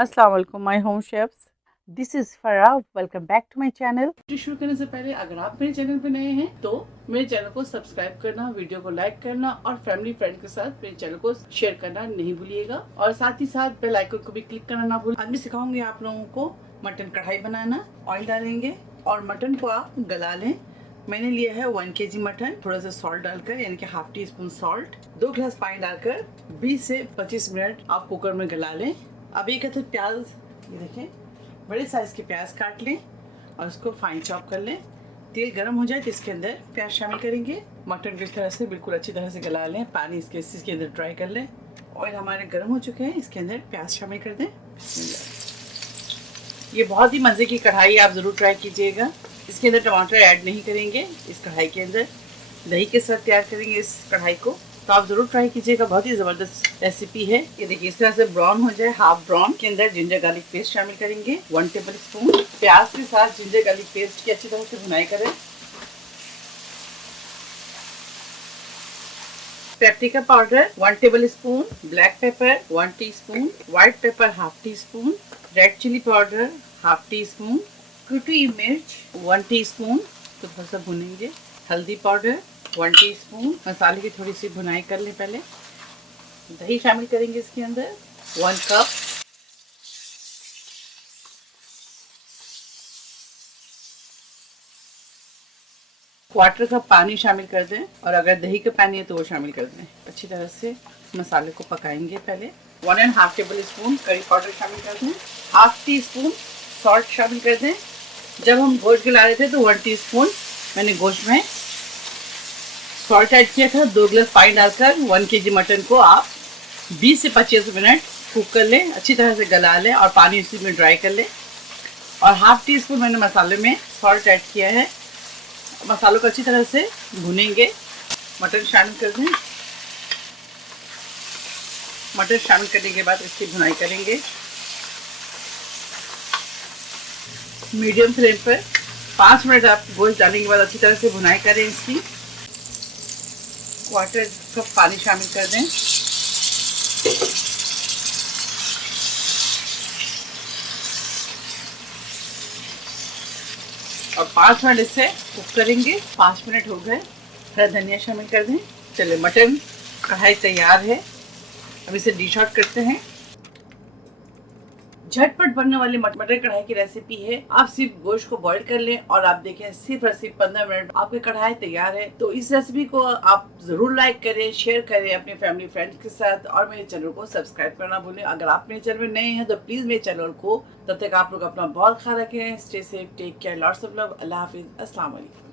अस्सलाम वालेकुम my home chefs, this is Farah. Welcome back to my channel. शुरू करने से पहले अगर आप मेरे चैनल पे नए हैं तो मेरे चैनल को सब्सक्राइब करना, वीडियो को लाइक करना और फैमिली फ्रेंड के साथ मेरे चैनल को शेयर करना नहीं भूलिएगा। और साथ ही साथ बेल आइकन को भी क्लिक करना ना भूलिए। आज मैं सिखाऊंगी आप लोगों को मटन कढ़ाई बनाना। ऑयल डालेंगे और मटन को आप गला लें। मैंने लिया है 1 kg मटन, थोड़ा सा सॉल्ट डालकर यानी कि हाफ टी स्पून सॉल्ट, 2 गिलास पानी डालकर 20 से 25 मिनट आप कुकर में गला लें। अब एक कहते प्याज, ये देखें बड़े साइज के प्याज काट लें और उसको फाइन चॉप कर लें। तेल गर्म हो जाए तो इसके अंदर प्याज शामिल करेंगे। मटन को इस तरह से बिल्कुल अच्छी तरह से गला लें, पानी इसके अंदर ड्राई कर लें। ऑयल हमारे गर्म हो चुके हैं, इसके अंदर प्याज शामिल कर दें। ये बहुत ही मज़े की कढ़ाई, आप ज़रूर ट्राई कीजिएगा। इसके अंदर टमाटर ऐड नहीं करेंगे, इस कढ़ाई के अंदर दही के साथ तैयार करेंगे इस कढ़ाई को, तो आप ज़रूर ट्राई कीजिएगा। बहुत ही ज़बरदस्त रेसिपी है। ये देखिए इस तरह से ब्राउन हो जाए, हाफ ब्राउन, के अंदर जिंजर गार्लिक पेस्ट शामिल करेंगे 1 टेबल स्पून। प्याज के साथ जिंजर गार्लिक पेस्ट की अच्छी तरह से भुनाई करें। Paprika powder 1 tablespoon, black pepper 1 teaspoon, white pepper half teaspoon, red chilli powder half teaspoon, कुटी मिर्च 1 टीस्पून, तो थोड़ा सा भुनेंगे। हल्दी पाउडर 1 टीस्पून। मसाले की थोड़ी सी भुनाई कर लें पहले। दही शामिल करेंगे इसके अंदर 1 कप। क्वार्टर कप पानी शामिल कर दें और अगर दही का पानी है तो वो शामिल कर दें। अच्छी तरह से मसाले को पकाएंगे पहले। 1.5 टेबल स्पून करी पाउडर शामिल कर दें। हाफ टी स्पून सॉल्ट शामिल कर दें। जब हम गोश्त गला रहे थे तो 1 टीस्पून मैंने गोश्त में सॉल्ट ऐड किया था। 2 गिलास पानी डालकर 1 kg मटन को आप 20 से 25 मिनट कुक कर लें, अच्छी तरह से गला लें और पानी इसी में ड्राई कर लें। और हाफ टी स्पून मैंने मसाले में सॉल्ट ऐड किया है। मसालों को अच्छी तरह से भुनेंगे। मटन शामिल कर दें। मटन शामिल करने के बाद इसकी भुनाई करेंगे मीडियम फ्लेम पर। 5 मिनट आप गोश्त डालने के बाद अच्छी तरह से भुनाई करें इसकी। क्वार्टर कप पानी शामिल कर दें। और 5 मिनट इसे कुक करेंगे। 5 मिनट हो गए। हरा धनिया शामिल कर दें। चलिए मटन कढ़ाई तैयार है। अब इसे डिश आउट करते हैं। झटपट बनने वाली मटर कढ़ाई की रेसिपी है। आप सिर्फ गोश्त को बॉईल कर लें और आप देखें सिर्फ और सिर्फ 15 मिनट आपकी कढ़ाई तैयार है। तो इस रेसिपी को आप जरूर लाइक करें, शेयर करें अपने फैमिली फ्रेंड्स के साथ और मेरे चैनल को सब्सक्राइब करना भूलें। अगर आप मेरे चैनल में नए हैं तो प्लीज मेरे चैनल को, तब तक आप लोग अपना बहुत ख्याल रखें। Stay safe, take care, lots of love. अल्लाह हाफिज, अस्सलाम वालेकुम।